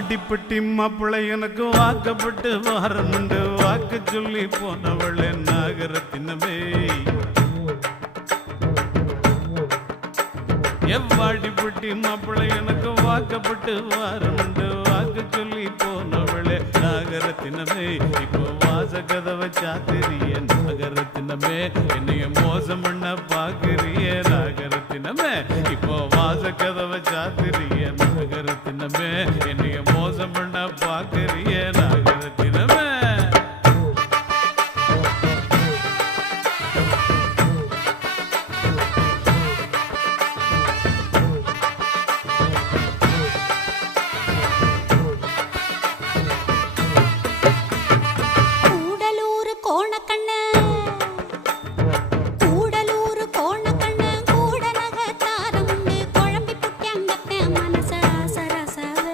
வாடிப்பட்டி மாப்பிள்ளை எனக்கு வாக்கப்பட்டு வாரமுண்டு வாக்கு சொல்லி போனவளே நாகரத்தினமே எவ்வாடிப்பட்டி மாப்பிள்ளை எனக்கு வாக்கப்பட்டு வாரமுண்டு வாக்கு சொல்லி போனவளே நாகரத்தினமே இப்போ வாச கதவை சாத்திரிய நாகரத்தினமே என்னைய மோசம் பண்ண பாக்குறிய நாகரத்தினமே இப்போ வாச கதவை சாத்திரிய நாகரத்தினமே என்னைய மோசம் பண்ண பாக்குற